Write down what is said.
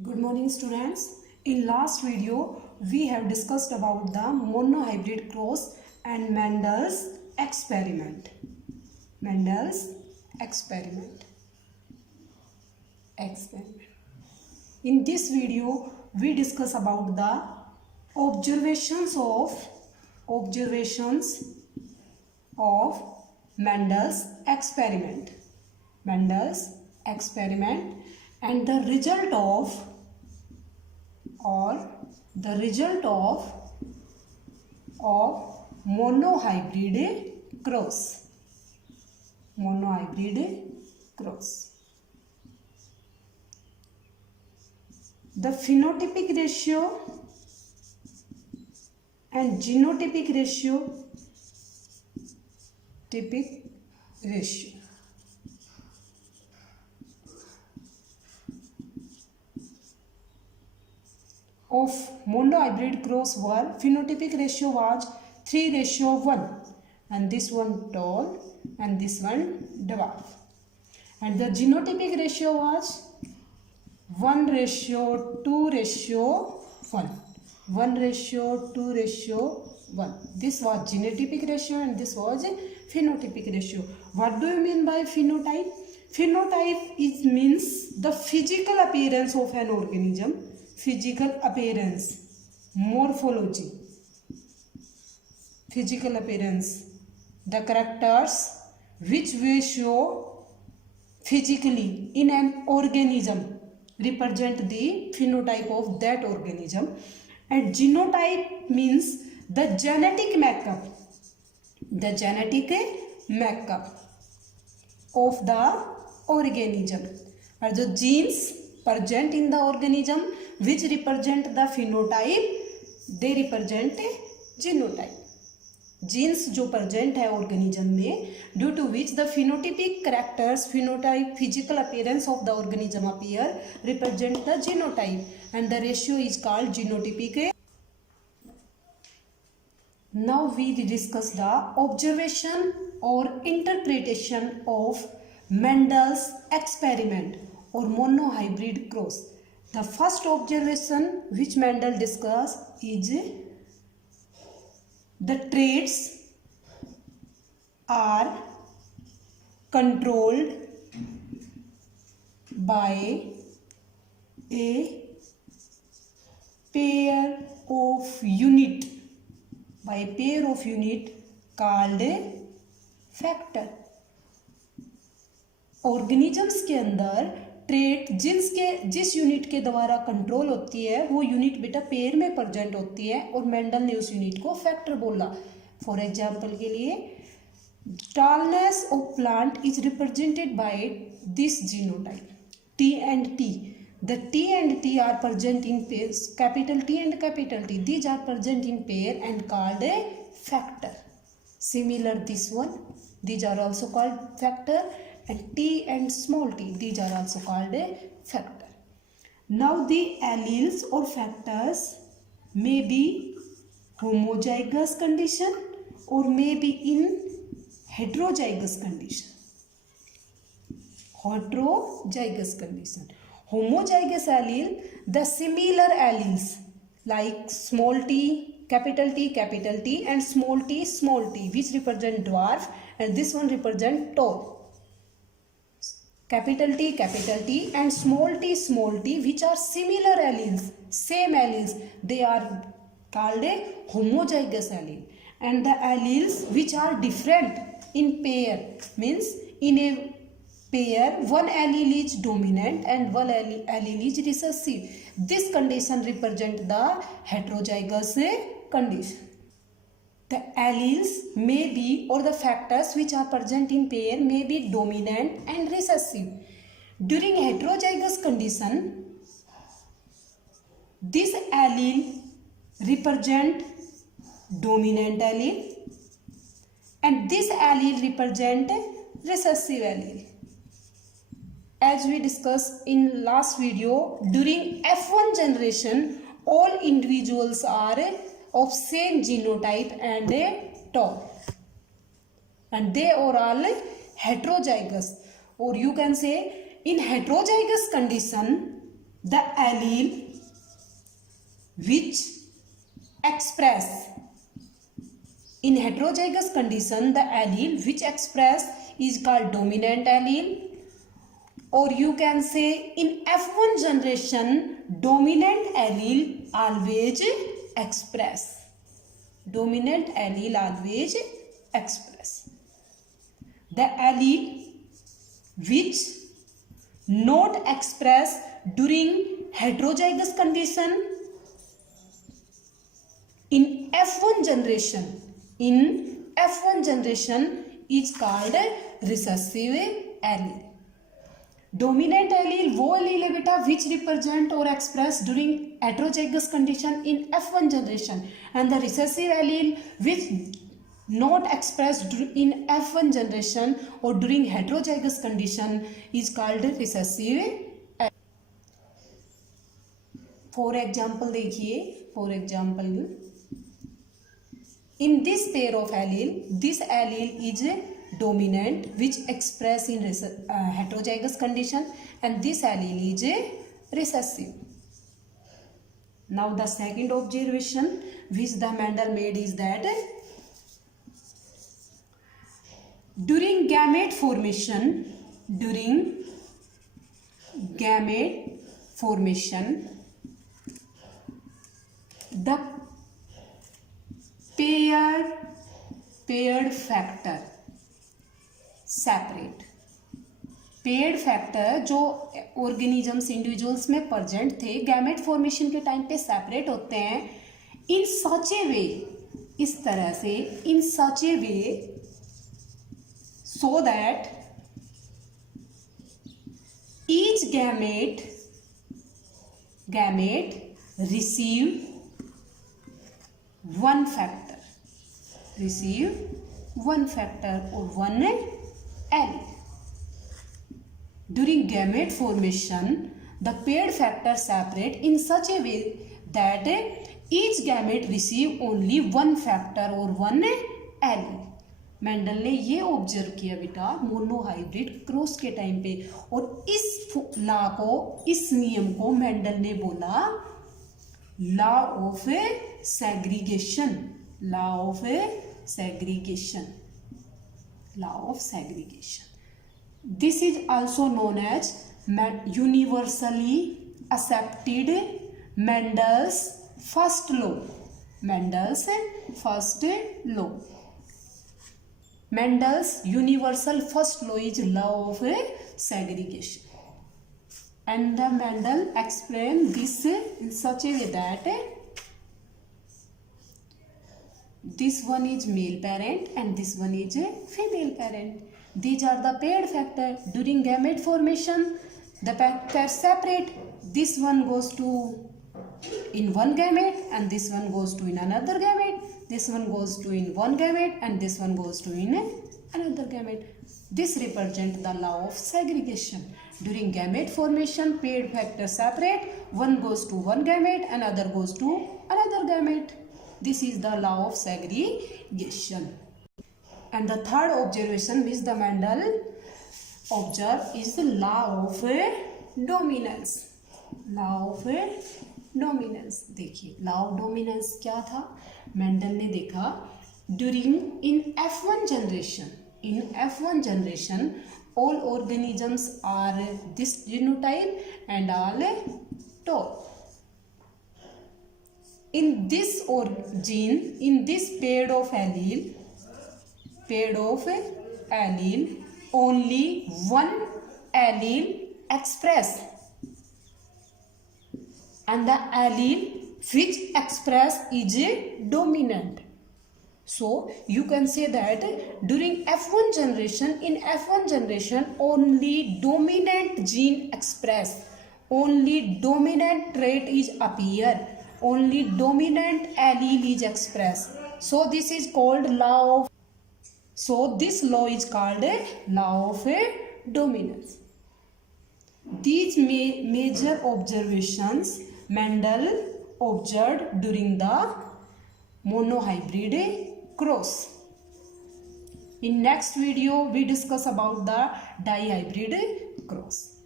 Good morning students. In last video we have discussed about the monohybrid cross and Mendel's experiment. Mendel's experiment. In this video we discuss about the observations of Mendel's experiment. Mendel's experiment and the result of monohybrid cross. The phenotypic ratio and genotypic ratio of monohybrid cross were phenotypic ratio was 3:1 and this one tall and this one dwarf, and the genotypic ratio was 1:2:1. 1:2:1. This was genotypic ratio and this was a phenotypic ratio. What do you mean by phenotype? Phenotype means the physical appearance of an organism. Physical appearance, morphology, physical appearance, the characters which we show physically in an organism represent the phenotype of that organism. And genotype means the genetic makeup of the organism, or the genes present in the organism which represent the phenotype, they represent genotype. Genes जो present है organism में, due to which the phenotypic characters, phenotype, physical appearance of the organism appear, represent the genotype, and the ratio is called genotypic. Now we discuss the observation or interpretation of Mendel's experiment or monohybrid cross. The first observation which Mendel discussed is the traits are controlled by a pair of unit called a factor. Organisms के अंदर trait जिस unit के द्वारा control होती है वो unit बेटा pair में प्रेजेंट होती है, और मेंडल ने उस यूनिट को फैक्टर बोला. फॉर एग्जांपल के लिए tallness of plant is represented by this genotype T and T. The T and T are present in pairs, capital T and capital T. These are present in pair and called a factor. Similar this one, these are also called factor, and T and small t, these are also called a factor. Now the alleles or factors may be homozygous condition or may be in heterozygous condition. Homozygous allele, the similar alleles like small t, capital T, and small t, which represent dwarf, and this one represent tall. Capital T and small t, which are similar alleles, same alleles, they are called a homozygous allele. And the alleles which are different in pair means in a pair one allele is dominant and one allele is recessive. This condition represent the heterozygous condition. The alleles may be, or the factors which are present in pair may be dominant and recessive. During heterozygous condition, this allele represent dominant allele and this allele represent recessive allele. As we discussed in last video, during F1 generation, all individuals are of same genotype and a tau, and they are all heterozygous, or you can say in heterozygous condition the allele which express in heterozygous condition, the allele which express is called dominant allele, or you can say in F1 generation dominant allele always express. Dominant allele always express. The allele which not express during heterozygous condition in F1 generation is called recessive allele. Dominant allele वो allele है बेटा which represent or express during heterozygous condition in F1 generation, and the recessive allele which not expressed in F1 generation or during heterozygous condition is called recessive allele. For example देखिए, for example in this pair of allele, this allele is dominant which express in heterozygous condition, and this allele is recessive. Now the second observation which the Mendel made is that during gamete formation, the paired factor separate. Paired factor जो organisms individuals में present थे gamete formation के time पे separate होते हैं in such a way, इस तरह से, in such a way so that each gamete receive one factor और one allele. During gamete formation, the paired factors separate in such a way that each gamete receive only one factor or one allele. Mendel ने ये observe किया बेटा monohybrid cross के time पे, और इस law को, इस नियम को मेंडल ने बोला law of segregation. This is also known as universally accepted Mendel's first law. Mendel's universal first law is law of segregation. And Mendel explained this in such a way that this one is male parent and this one is a female parent. These are the paired factor. During gamete formation, the factors separate. This one goes to in one gamete and this one goes to in another gamete. This one goes to in one gamete and this one goes to in another gamete. This represents the law of segregation. During gamete formation, paired factors separate. One goes to one gamete, another goes to another gamete. This is the law of segregation. And the third observation which the Mendel observed is the law of dominance. देखिए law of dominance क्या था. Mendel ने देखा during in F1 generation all organisms are this genotype and all tall. In this paired of allele only one allele express, and the allele which express is dominant. So you can say that during F1 generation only dominant gene express, only dominant trait is appear, only dominant allele is expressed. So this is called this law is called a law of dominance. These major observations Mendel observed during the monohybrid cross. In next video we discuss about the dihybrid cross.